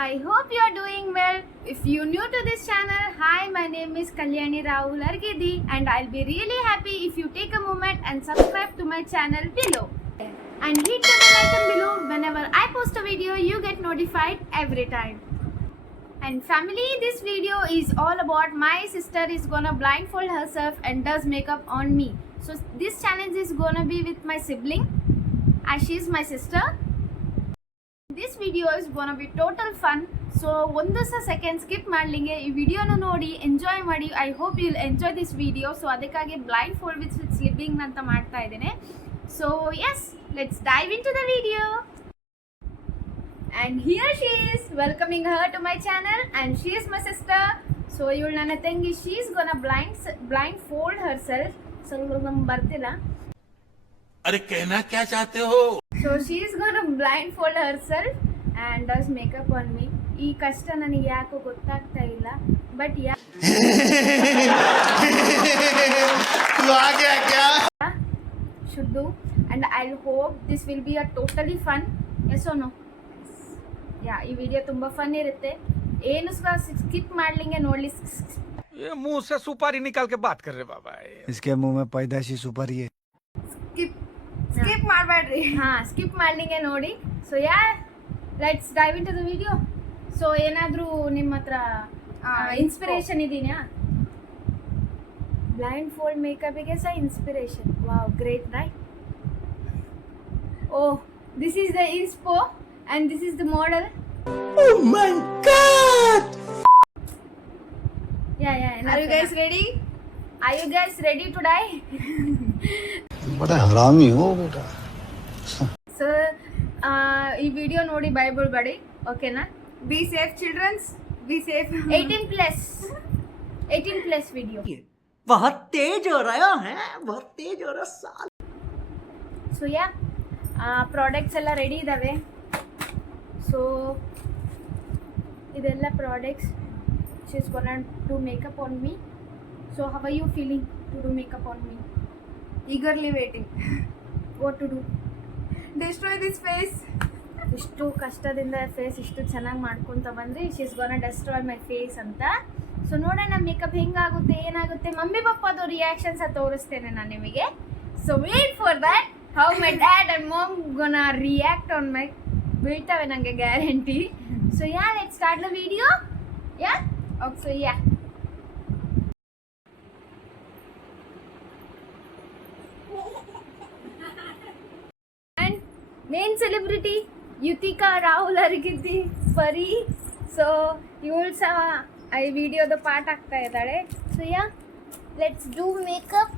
I hope you are doing well. If you're new to this channel, hi, my name is Kalyani Rahul Argidi and I'll be really happy if you take a moment and subscribe to my channel below. And hit the bell icon below. Whenever I post a video, you get notified every time. And family, this video is all about my sister is gonna blindfold herself and does makeup on me. So this challenge is gonna be with my sibling as she is my sister. This video is gonna be total fun. So ಒಂದು second skip ಮಾಡಲಿಂಗೆ ಈ ವಿಡಿಯೋನ ನೋಡಿ enjoy ಮಾಡಿ. I hope you will enjoy this video. So ಅದಕ್ಕಾಗಿ blindfold with slipping ಅಂತ ಮಾಡ್ತಾ ಇದ್ದೇನೆ. So yes, let's dive in to the video. And here she is, welcoming her to my channel, and she is my sister. So ಇವಳು ನನ್ನ ತಂಗಿ. She is gonna blindfold herself. So ನಮ್ಗೆ ಬರ್ತಿಲ್ಲ. अरे कहना क्या चाहते हो? So she is gonna blindfold herself and does makeup on me. ಈ ಕಷ್ಟ ನನಗೆ ಯಾಕೋ ಗೊತ್ತಾಗ್ತಾ ಇಲ್ಲ, but should do, and I hope this will be a totally fun. Yes or no? Yeah, ಈ ವಿಡಿಯೋ ತುಂಬಾ ಫನ್ ಇರುತ್ತೆ. ಏನು ಸ್ಕಿಪ್ ಮಾಡ್ಲಿಂಗೆ ನೋಡ್ಲಿ. ये मुंह से सुपारी निकाल के बात कर रहे बाबा. इसके मुंह में पैदाशी सुपारी है. ಸ್ಕಿಪ್ ಮಾಡಬೇಡ್ರಿ. ಸ್ಕಿಪ್ ಮಾಡ್ಲಿಂಗೆ ನೋಡಿ. So let's dive in to the video. So ಏನಾದರೂ ನಿಮ್ಮ ಹತ್ರ ಇನ್ಸ್ಪಿರೇಷನ್ ಇದೀನಾ? ಬ್ಲೈಂಡ್ ಫೋಲ್ಡ್ ಮೇಕಪ್ಗೆ ಸಹ inspiration. Wow, great right? Oh, this is the inspo and this is the model. Oh my god! Yeah. Are you guys ready? Are you guys ready to die? बड़ा हरामी हो बेटा. So ಈ ವಿಡಿಯೋ ನೋಡಿ ಬೈಬಲ್ ಬಡಿ, ಓಕೆನಾ? Be safe childrens, be safe. 18 plus video. बहुत तेज हो रहा है, बहुत तेज हो रहा साल. So ಪ್ರಾಡಕ್ಟ್ಸ್ ಎಲ್ಲ ರೆಡಿ ಇದಾವೆ. ಸೊ ಇದೆಲ್ಲ products. She is gonna do makeup on me. So how are you feeling to do makeup on me? Eagerly waiting. What to do? Destroy this face. ಇಷ್ಟು ಕಷ್ಟದಿಂದ ಫೇಸ್ ಇಷ್ಟು ಚೆನ್ನಾಗಿ ಮಾಡ್ಕೊತ ಬಂದರೆ she is gonna destroy my face ಅಂತ. So ನೋಡೋಣ makeup ಹೆಂಗಾಗುತ್ತೆ, ಏನಾಗುತ್ತೆ. ಮಮ್ಮಿ ಪಪ್ಪದು ರಿಯಾಕ್ಷನ್ಸ್ ತೋರಿಸ್ತೇನೆ ನಾನು ನಿಮಗೆ. So wait for that. How my dad and ma'am gonna react on my ಬೀಳ್ತವೆ ನನಗೆ guarantee. So let's start the video. Okay, so and main celebrity Yutika Rahul ಅರ್ಗಿದ್ದಿ ಪರಿ. ಸೊ ಇವಳು ಸಹ ಈ ವಿಡಿಯೋದ ಪಾರ್ಟ್ ಆಗ್ತಾ ಇದ್ದಾಳೆ. So let's do makeup.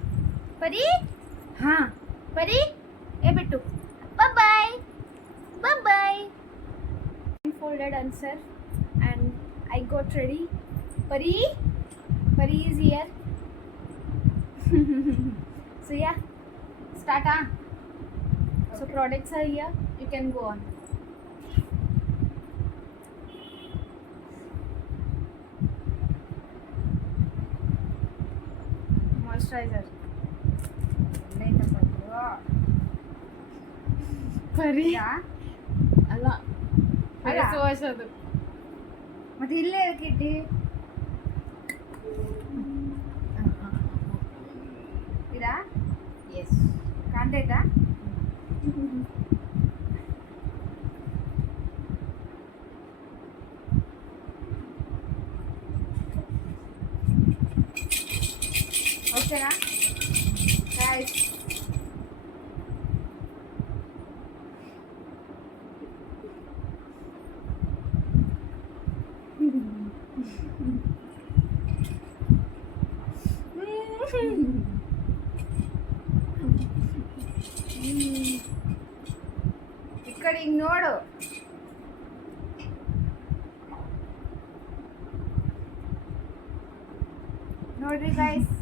Pari Pari ಬಿಟ್ಟು ಬಾಯ್. Bye. Folded answer and I got ready. Pari is here. So start. Okay. So products are here. You can go on. Moisturizer. Pari. ಅಲ್ಲ, ಅದು ಮತ್ತೆ ಇಲ್ಲೇ ಇರ್ಕಿಟ್ಟಿ. ಇದಾ? ಎಸ್, ಕಾಂಟ್ಯಾಕ್ಟಾ? ಓಕೆನಾ ಗೈಸ್? ಈ ಕಡೆ ಹಿಂಗೆ ನೋಡು. ನೋಡ್ರಿ ಗೈಸ್.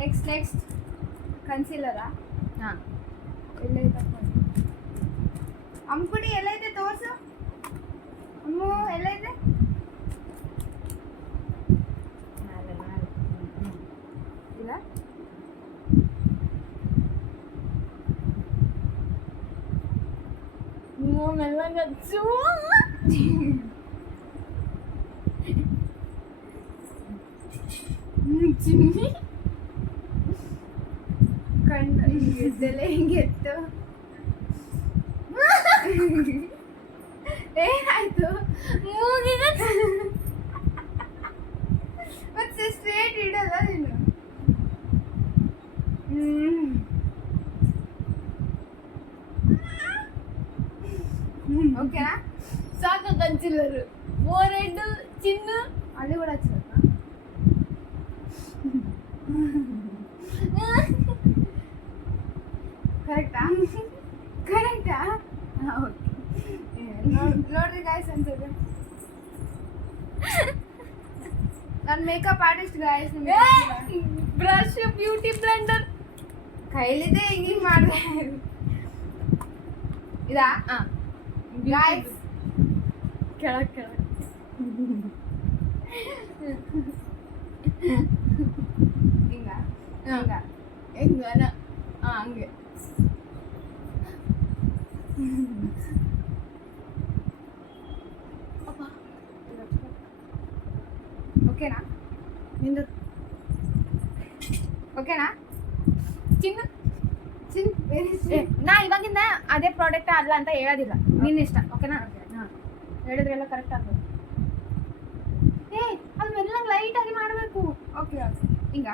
ನೆಕ್ಸ್ಟ್ ಕನ್ಸೀಲರಾ? ಎಲ್ಲೈತಪ್ಪ ಅಂಕುಡಿ? ಎಲ್ಲೈತೆ ತೋರ್ಸು. ಅಮ್ಮು ಎಲ್ಲೈತೆ? ಇಲ್ಲ. ಅಮ್ಮ ಮೆಲ್ಲಗಚ್ಚು. ಚಿನ್ನಿ ಕಣ್ಣು ಹಿಂಗೆದ್ದಲೆ ಹಿಂಗೆತ್ತು. ಏನಾಯ್ತು? ಮೂಗಿಗೆ ಮತ್ತೆ ಸ್ಟ್ರೇಟ್ ಇಡಲ್ಲ ನೀನು. ಓಕೆನಾ? ಸಾಕು ಕನ್ಸಿಲರ್, ಫೋರ್ ಹೆಡ್, ಚಿನ್ನು ಅಲ್ಲಿ ಕೂಡ ಹಚ್ಚ. ಕರೆಕ್ಟಾ? ಕರೆಕ್ಟಾ? ನೋಡ್ರಿ ಗಾಯ್ಸ್ ಅನ್ಸುತ್ತೆ ನನ್ನ makeup artist guys. Brush, beauty blender ಕೈಲಿದೆ, ಹಿಂಗೆ ಮಾಡಿದೆ. ಇದಾ ಗಾಯ್ಸ್? ಕೆಳಗೆ ಹಿಂಗ ಹಿಂಗ ಹಿಂಗ ಹಂಗೆ. ಓಕೆನಾ ನಿಂದು? ಓಕೆನಾ ಚಿನ್ನು? ನಾ ಇವಾಗಿಂದ ಅದೇ ಪ್ರಾಡಕ್ಟ್ ಅಲ್ಲ ಅಂತ ಹೇಳೋದಿಲ್ಲ, ನಿನ್ನ ಇಷ್ಟ. ಓಕೆನಾ? ಹೇಳಿದ್ರೆಲ್ಲ ಕರೆಕ್ಟ್ ಆಗ್ತದೆ. ಅದು ಮೆಲ್ಲ ಲೈಟ್ ಆಗಿ ಮಾಡಬೇಕು. ಓಕೆ ಹಿಂಗ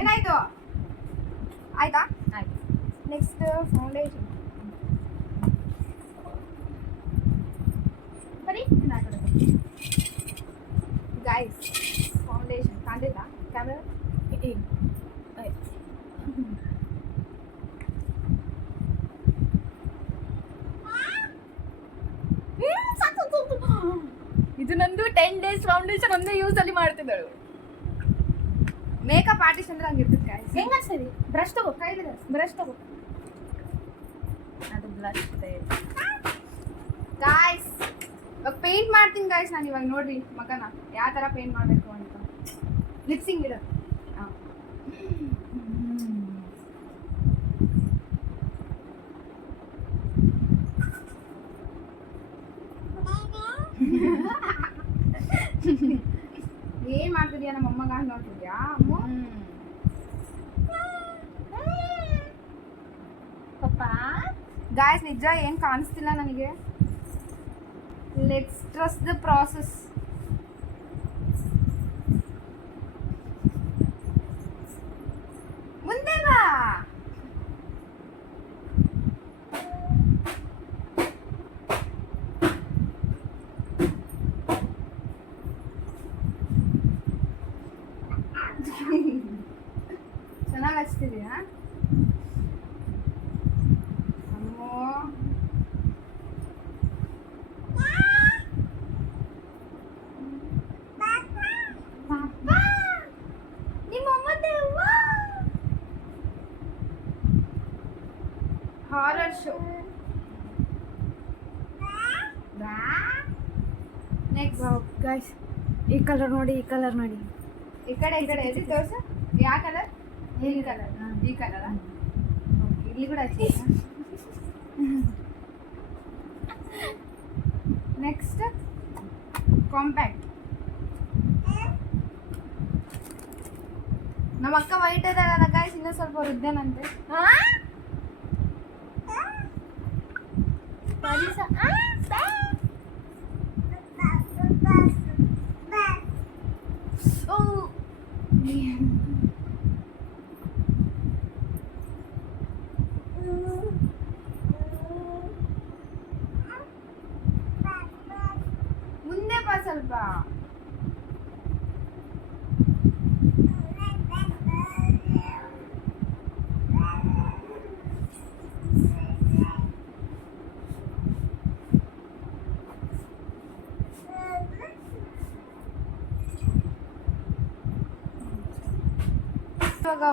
ಏನಾಯ್ತು? ಆಯ್ತಾ? ಆಯ್ತು. Next foundation. ಬರೀ ಗಾಯ್ಸ್ ಫೌಂಡೇಶನ್ ಕಾಣ್ತಿಲ್ಲ ಕ್ಯಾಮ್ರಾ? ಇದು ನಂದು 10 days ಫೌಂಡೇಶನ್ ಒಂದೇ ಯೂಸ್ ಅಲ್ಲಿ ಮಾಡ್ತಿದ್ದಳು. ಮೇಕಪ್ ಆರ್ಟಿಸ್ಟ್ ಅಂದ್ರೆ ಹಂಗಿರ್ತದೆ ಗಾಯ್ಸ್. ಹೆಂಗ ಸರಿ? ಬ್ರಷ್ ತಗೋ, ಕೈಲಿ ಬ್ರಷ್ ತಗೋ. ಅದು ಬ್ಲಷ್ ಗಾಯ್ಸ್. ಇವಾಗ ಪೇಂಟ್ ಮಾಡ್ತೀನಿ ಗಾಯ್ಸ್ ನಾನು. ಇವಾಗ ನೋಡ್ರಿ ಮಗನ ಯಾವ ಥರ ಪೇಂಟ್ ಮಾಡಬೇಕು ಅಂತ. ಲಿಪ್ಸಿಂಗ್ ಇಡೋದು. ಹಾಂ ಏನ್ ಮಾಡ್ತಿದ್ಯಾ ನಮ್ಮ ಅಮ್ಮಗ ಅಂತ ನೋಡ್ತಿದ್ಯಾ? ಪಪ್ಪ ಗಾಯ್ಸ್ ನಿಜ ಏನ್ ಕಾಣಿಸ್ತಿಲ್ಲ ನನಗೆ. Let's trust the process. ಮುಂದೆ ಬಾ. ಚೆನ್ನಾಗಿ ಹಚ್ತಿದ್ಯಾ? ಅಮ್ಮೋ ಹಾರರ್ ಶೋ. ನೆಕ್ಸ್ಟ್ ಗೈಸ್ ಈ ಕಲರ್ ನೋಡಿ, ಈ ಕಲರ್ ನೋಡಿ. ಈ ಕಡೆ ಎಲ್ಲಿ ತೋರ್ಸು. ಯಾವ ಕಲರ್? ಈ ಕಲರ್. ಈ ಕಲರ್ ಇಲ್ಲಿ ಕೂಡ ಹಚ್ಚಿ. Next compact. ನಮ್ಮ ಅಕ್ಕ ವೈಟ್ ಇದಾಳಲ್ಲ ಗೈಸ್, ಇನ್ನೂ ಸ್ವಲ್ಪ ವೃದ್ಧನಂತೆ. ಮುಂದೆ ಬಾ ಸ್ವಲ್ಪ. ಇವಾಗ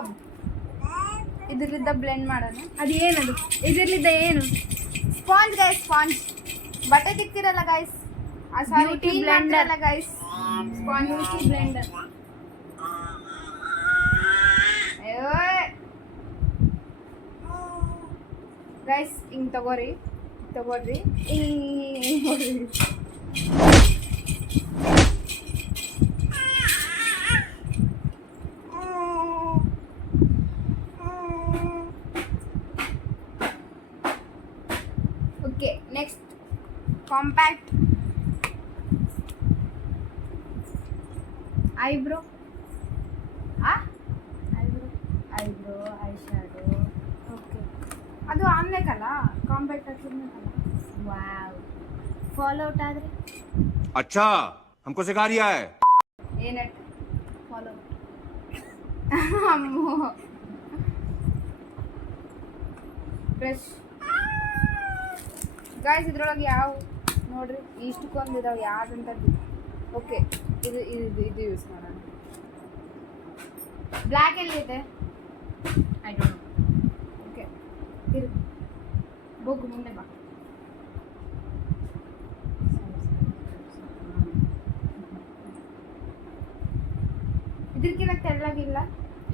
ಇದರಿಂದ ಬ್ಲೆಂಡ್ ಮಾಡೋಣ. ಅದು ಏನದು? ಇದರಿಂದ ಏನು? Sponge guys, sponge. ಬಟ್ಟೆ ತಿಕ್ತಿರಲ್ಲ ಗೈಸ್, ಸಾರಿ ಕ್ಲೀನ್ ಮಾಡ್ತಿರಲ್ಲ ಗೈಸ್, ಸ್ಪಾಂಜ್ ಬ್ಲೆಂಡರ್. ಹಿಂಗೆ ತಗೋರಿ ಹಿಂಗೆ okay next compact eyebrow eyebrow I shadow okay ಅದು ಆನ್ಬೇಕಲ್ಲ ಕಾಂಪ್ಯಾಕ್ಟ್ ಹಾಕಿದ್ಮೇಕಲ್ಲ ವಾವ್ ಫಾಲೋ ಔಟ್ ಆದರೆ अच्छा हमको सिखा रिया है ಏನಟ್ ಫಾಲೋ ಅಮ್ಮೋ ಬ್ರಷ್ ಗಾಯ್ಸ್ ಇದ್ರೊಳಗೆ ಯಾವ ನೋಡ್ರಿ ಇಷ್ಟಕ್ಕೊಂದು ಇದಾವೆ ಯಾವ್ದಂತ ಓಕೆ ಇದು ಯೂಸ್ ಮಾಡೋಣ ಬ್ಲ್ಯಾಕ್ ಎಲ್ಲಿದೆ ಐ ಡೋಂಟ್ ನೋ ಓಕೆ ಹೋಗು ಮುಂದೆ ಬಾ ಇದಕ್ಕಿಂತ ತೆಳ್ಳಗಿಲ್ಲ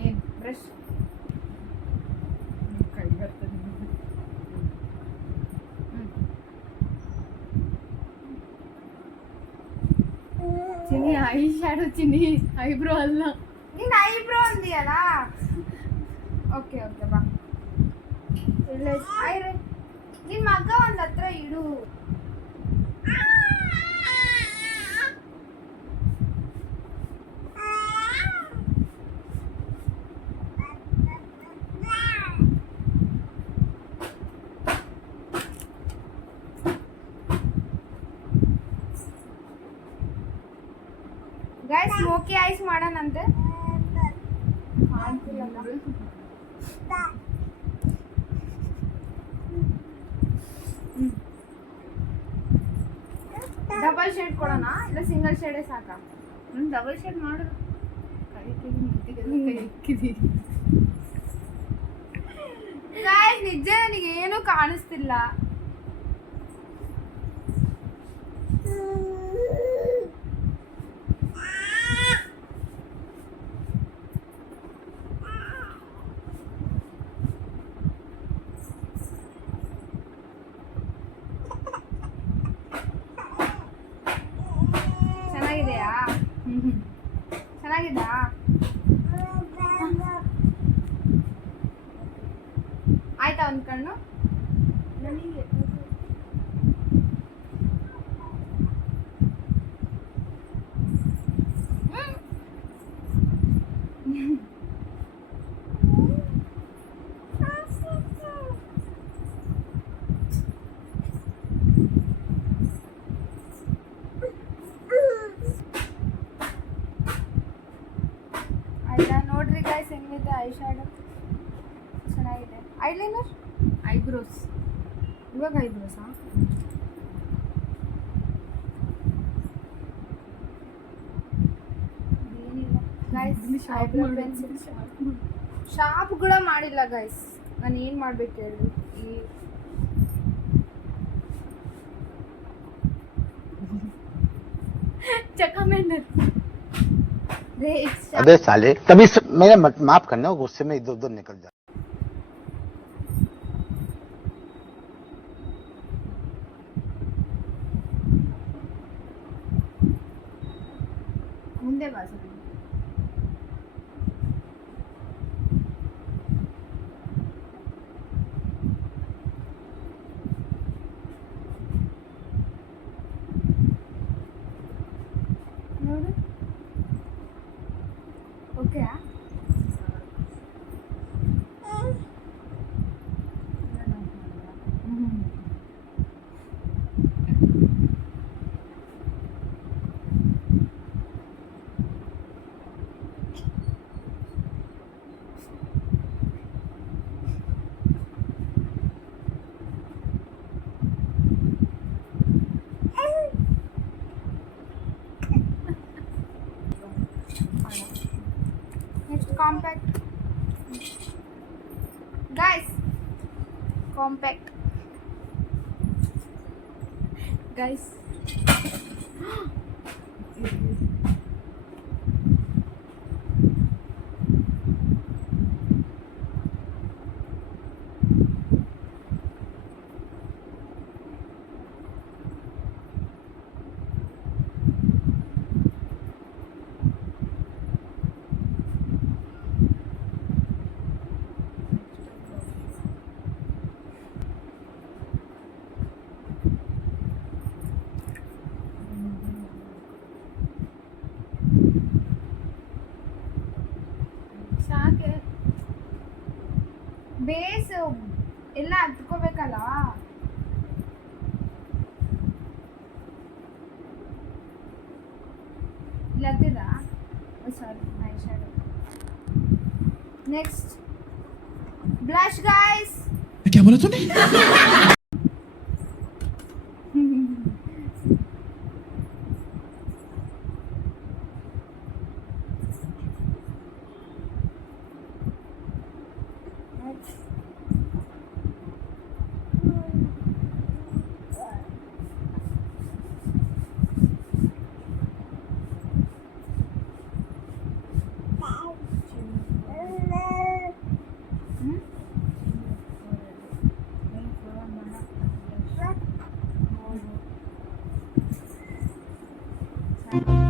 ಏನು ಬ್ರಷ್ ಕೈ ಬರ್ತದೆ ಚಿನಿ ಐ ಶ್ಯಾಡೋ ಚಿನಿ ಐಬ್ರೋ ಅಲ್ಲ ನೀನು ಐಬ್ರೋ ಅಂದಿಯಲ್ಲ ಓಕೆ ಓಕೆ ಬಾ ಇಲ್ಲ ಐರೆ ನಿನ್ನ ಮಗ ಒಂದು ಹತ್ರ ಇಡು ಗೈಸ್ ಸ್ಮೋಕಿ ಐಸ್ ಮಾಡೋಣಂತೆ ಡಬಲ್ ಶೇಡ್ ಕೊಡೋಣ ಇಲ್ಲ ಸಿಂಗಲ್ ಶೇಡೇ ಸಾಕಾ ಡಬಲ್ ಶೇಡ್ ಮಾಡು ಗೈಸ್ ನಿಜ ನನಗೆ ಏನೂ ಕಾಣಿಸ್ತಿಲ್ಲ ಚೆನ್ನಾಗಿದೆಯಾ ಚೆನ್ನಾಗಿದಾ ಆಯ್ತಾ ಒಂದು ಕಣ್ಣು ನನಗೆ ಆಯ್ತಾ ನೋಡ್ರಿ ಗೈಸ್ ಹೆಂಗಿದೆ ಐ ಶ್ಯಾಡೋ ಚೆನ್ನಾಗಿದೆ ಐಲೈನರ್ ಐಬ್ರೋಸ್ ಇವಾಗ ಐಬ್ರೋಸಾ ಏನಿಲ್ಲ ಗೈಸ್ ಐಬ್ರೋ ಪೆನ್ಸಿಲ್ ಶಾರ್ಪ್ ಕೂಡ ಮಾಡಿಲ್ಲ ಗೈಸ್ ನಾನು ಏನು ಮಾಡ್ಬೇಕು ಹೇಳಿ ಈ चकामेंडर रे अबे साले तभी मेरा माफ करना गुस्से में इधर उधर निकल जा ಮುಂದೆ ಬಾ ಸರ್ ನೋಡು okay next compact guys compact guys ಸಾಕೆ ಬೇಸ್ ಎಲ್ಲ ಹತ್ಕೋಬೇಕಲ್ಲ. ಇಲ್ಲದಿಲ್ಲ sorry eyeshadow. Next blush guys. क्या बोला तूने?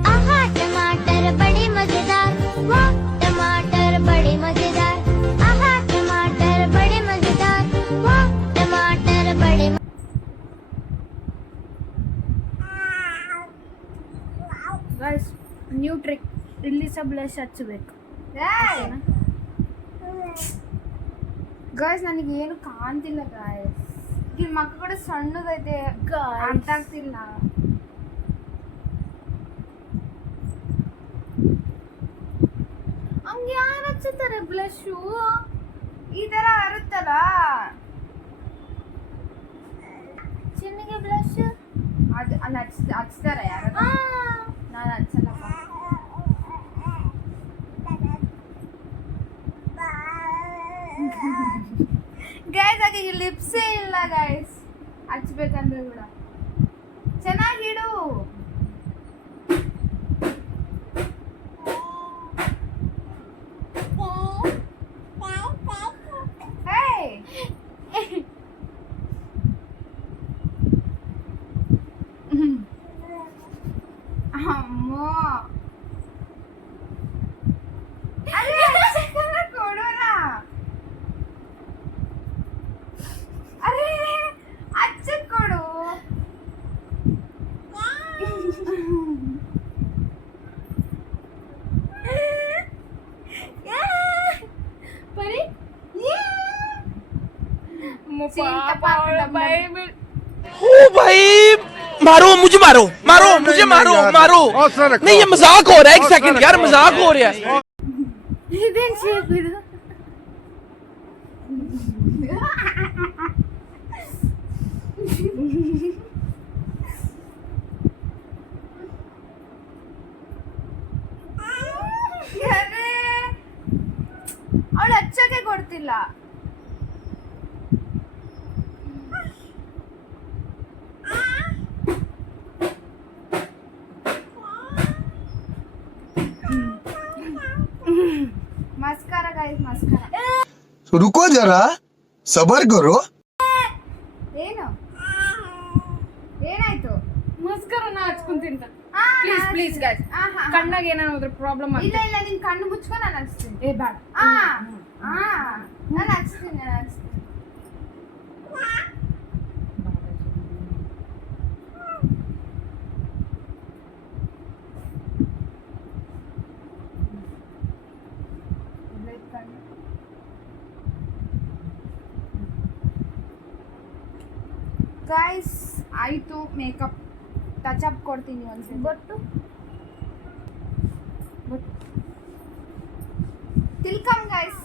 आहा टमाटर बड़े मजेदार, वाह टमाटर बड़े मजेदार, आहा टमाटर बड़े मजेदार, वाह टमाटर बड़े ಗೈಸ್ ನ್ಯೂ ಟ್ರಿಕ್, ಇಲ್ಲಿ ಸಹ ಬ್ಲಶ್ ಹಚ್ಚಬೇಕು. ಗೈಸ್ ನನಗೆ ಏನು ಕಾಣ್ತಿಲ್ಲ ಗೈಸ್. ಈ ಮಕ್ಕ ಕೂಡ ಸಣ್ಣದೈತೆ, ಅರ್ಥ ಆಗ್ತಿಲ್ಲ. ಹಂಗೆ ಯಾರು ಹಚ್ಚುತ್ತಾರೆ ಬ್ಲಶು? ಈ ತರ ಬರುತ್ತಲ್ಲ ಚಿನ್ನಿಗೆ ಬ್ಲಶ್. ಅದು ಅಲ್ಲಿ ಹಚ್ತಾರೆ ಯಾರು? ನಾನು ಹಚ್ಚಲ್ಲಪ್ಪ. ಗೈಸ್ ಅದು ಲಿಪ್ಸೇ ಇಲ್ಲ ಗೈಸ್, ಹಚ್ಬೇಕಂದ್ರೆ ಕೂಡ. ಚೆನ್ನಾಗಿಡು. ಅಮ್ಮೋ ಕೊಡೋಣ. ಅರೆ ಅಚ್ಚ ಕೊಡು. ಬರೀ ओ भाई मारो मुझे, मारो मारो मुझे, मारो मारो. नहीं ये मजाक हो रहा है. एक सेकंड यार, मजाक हो रहा है. ಇದೇನ್ ಶೇಪ್ ಇದು? ಅವಳು ಹಚ್ಚಕ್ಕೆ ಕೊಡ್ತಿಲ್ಲ. ಮಸ್ಕರ ಗೈಸ್, ಮಸ್ಕರ. रुको जरा सबर करो. ಏನು ಏನಾಯ್ತು? ಮಸ್ಕರನ ಹಚ್ಕೊಂತಿಂತ. ಪ್ಲೀಸ್ ಗೈಸ್, ಕಣ್ಣಾಗ ಏನಾದ್ರು ಪ್ರಾಬ್ಲಮ್ ಇಲ್ಲ ಇಲ್ಲ, ನಿನ್ ಕಣ್ಣು ಮುಚ್ಕೊಂಡು ನಾನು ಹಚ್ತೀನಿ. ಏ ಬೇಡ. ನಾನು ಹಚ್ತೀನಿ. ಗೈಸ್ ಆಯಿತು, ಮೇಕಪ್ ಟಚ್ ಅಪ್ ಕೊಡ್ತೀನಿ ಒಂದ್ಸರಿ. ಬಟ್ಟು ತಿಲ್ಕಮ್ ಗೈಸ್.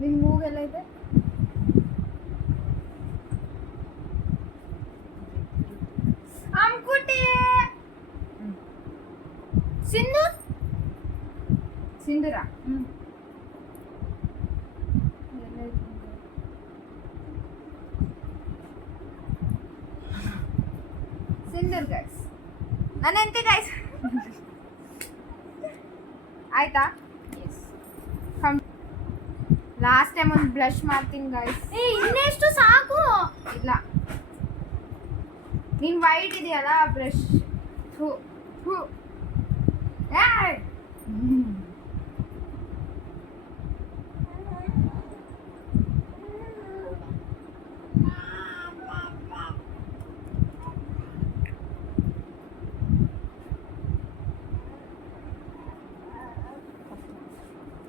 ನಿನ್ ಮೂಗೆಲ್ಲ ಇದೆ? ಅಮ್ಕುಟಿ ಸಿಂಧು ಸಿಂಧೂರ. ಸಿಂಧೂರ್ ಗೈಸ್, ನನ್ನ ಎಂತಿ ಗೈಸ್. ಆಯ್ತಾ? ಲಾಸ್ಟ್ ಟೈಮ್ ಒಂದು ಬ್ಲಶ್ ಮಾಡ್ತೀನಿ ಗೈಸ್. ಇನ್ನೆಷ್ಟು ಸಾಕು? ಇಲ್ಲ, ನೀನ್ ವೈಟ್ ಇದೆಯಲ್ಲ ಬ್ರಷ್.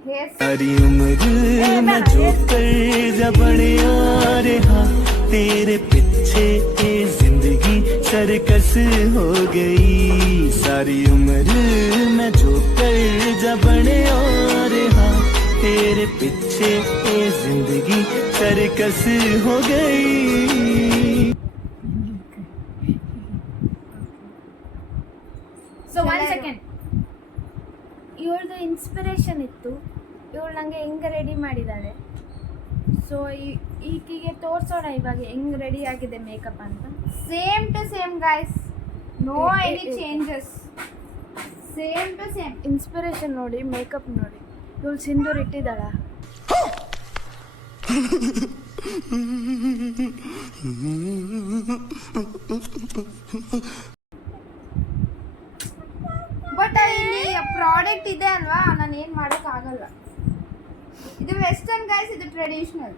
ಹೇರ್ सारी उम्र मैं जो कर जब बड़े और हाँ तेरे पीछे ये जिंदगी सर्कस हो गई सारी उम्र मैं जो कर जब बड़े और हाँ तेरे पीछे ये जिंदगी सर्कस हो गई ಸೊ 1 ಸೆಕೆಂಡ್. ಇವಳದು ಇನ್ಸ್ಪಿರೇಷನ್ ಇತ್ತು, ಇವಳು ನನಗೆ ಹೆಂಗೆ ರೆಡಿ ಮಾಡಿದ್ದಾಳೆ. ಸೊ ಈಕಿಗೆ ತೋರಿಸೋಣ ಇವಾಗ ಹೆಂಗೆ ರೆಡಿ ಆಗಿದೆ ಮೇಕಪ್ ಅಂತ. Same to same guys, no any changes, same to same. Inspiration ನೋಡಿ, ಮೇಕಪ್ ನೋಡಿ, ಇವಳು ಸಿಂಧೂರ್ ಇಟ್ಟಿದ್ದಾಳ. ಬಟ್ ಇಲ್ಲಿ ಪ್ರಾಡಕ್ಟ್ ಇದೆ ಅಲ್ವಾ, ನಾನು ಏನು ಮಾಡೋಕ್ಕಾಗಲ್ಲ. ಇದು ವೆಸ್ಟರ್ನ್ ಗೈಸ್, ಇದು traditional.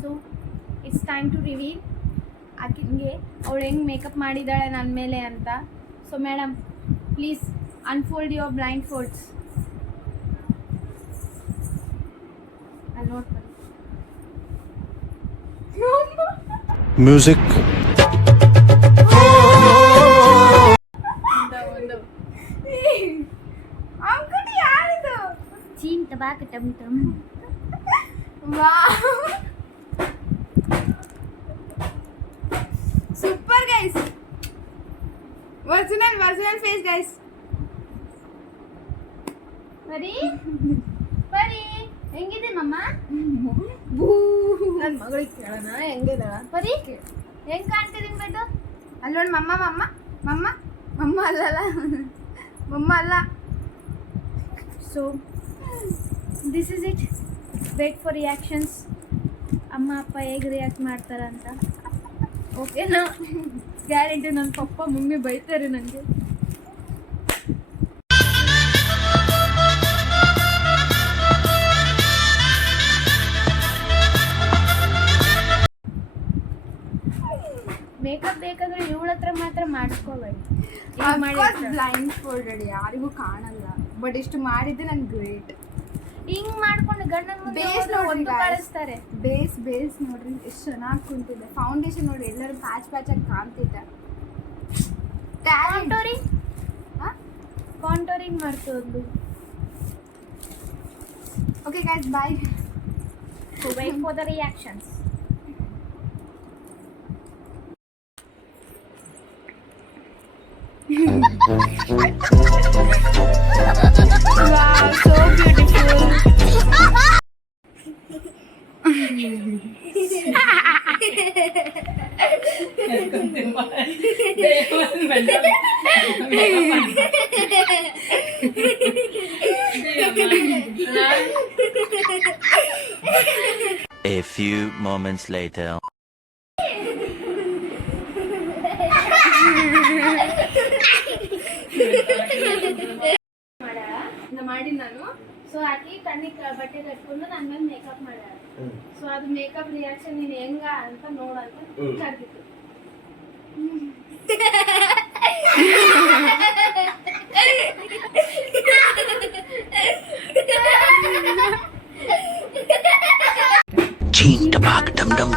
So it's time to reveal ಆಕಿಗೆ ಅವಳು ಹೆಂಗೆ ಮೇಕಪ್ ಮಾಡಿದ್ದಾಳೆ ನನ್ನ ಮೇಲೆ ಅಂತ. So madam please unfold your blindfolds. ಅಲ್ಲಿ ನೋಡ್ಕೊಳ್ಳಿ. म्यूजिक ಅಂಕುಟಿ ಯಾರಿದು? ಚೀನ್ ಟಬಾಕ ಟಮ್ ಟಮ್. Super guys, original face guys. ಪರಿ ಪರಿ ಹೆಂಗಿದೆ ಮಮ್ಮ? ನನ್ನ ಮಗಳಿಗೆ ಕೇಳೋಣ ಹೆಂಗಿದಾಳ. ಪರಿ ಹೆಂಗ್ ಕಾಣ್ತಿದ್ದೀನಿ ಬೇಡ? ಅಲ್ಲಿ ನೋಡಿ ಮಮ್ಮ ಮಮ್ಮ ಮಮ್ಮ ಮಮ್ಮ ಅಲ್ಲಲ್ಲ, ಮಮ್ಮ ಅಲ್ಲ. So this is it. Wait for reactions. ಅಮ್ಮ ಅಪ್ಪ ಹೇಗೆ ರಿಯಾಕ್ಟ್ ಮಾಡ್ತಾರಂತ. ಓಕೆನಾ? ಗ್ಯಾರಂಟಿ ನನ್ನ ಪಪ್ಪ ಮಮ್ಮಿ ಬೈತಾರೆ ನನಗೆ. ಮೇಕಪ್ ಬೇಕಾದ್ರೆ ಇವಳ ಹತ್ರ ಮಾತ್ರ ಮಾಡಿಸ್ಕೋಬೇಡಿ. ಬ್ಲೈಂಡ್ ಫೋಲ್ಡೆಡ್, ಯಾರಿಗೂ ಕಾಣಲ್ಲ. ಬಟ್ ಇಷ್ಟು ಮಾಡಿದ್ದೆ ನನ್ ಗ್ರೇಟ್. ಹಿಂಗ್ ಮಾಡ್ಕೊಂಡು ಗಂಡನ ಬೇಸ್ ಒಂದು ಕಳಿಸ್ತಾರೆ. ಬೇಸ್ ನೋಡ್ರಿ ಎಷ್ಟು ಚೆನ್ನಾಗಿ ಕುಂತಿದೆ. ಫೌಂಡೇಶನ್ ನೋಡಿ ಎಲ್ಲರೂ ಪ್ಯಾಚ್ ಆಗಿ ಕಾಣ್ತಿದ್ದೆ. ಕಾಂಟೋರಿಂಗ್ ಮಾಡ್ತೋದ್ಲು. Okay guys, bye. Wait for the reactions. Wow, so beautiful. A few moments later. ಮಾಡಿ ನಾನು. ಸೊ ಆಕಿ ಕಣ್ಣಿಗೆ ಬಟ್ಟೆ ಕಟ್ಕೊಂಡು ನನ್ನ ಮೇಲೆ ಮೇಕಪ್ ಮಾಡ್ಯಾಳ. ಸೊ ಅದು ಮೇಕಪ್ ರಿಯಾಕ್ಷನ್ ನೀನು ಹೆಂಗ ಅಂತ ನೋಡಂತ ಕರ್ದಿತ್ತು. चीन टबाक डम डम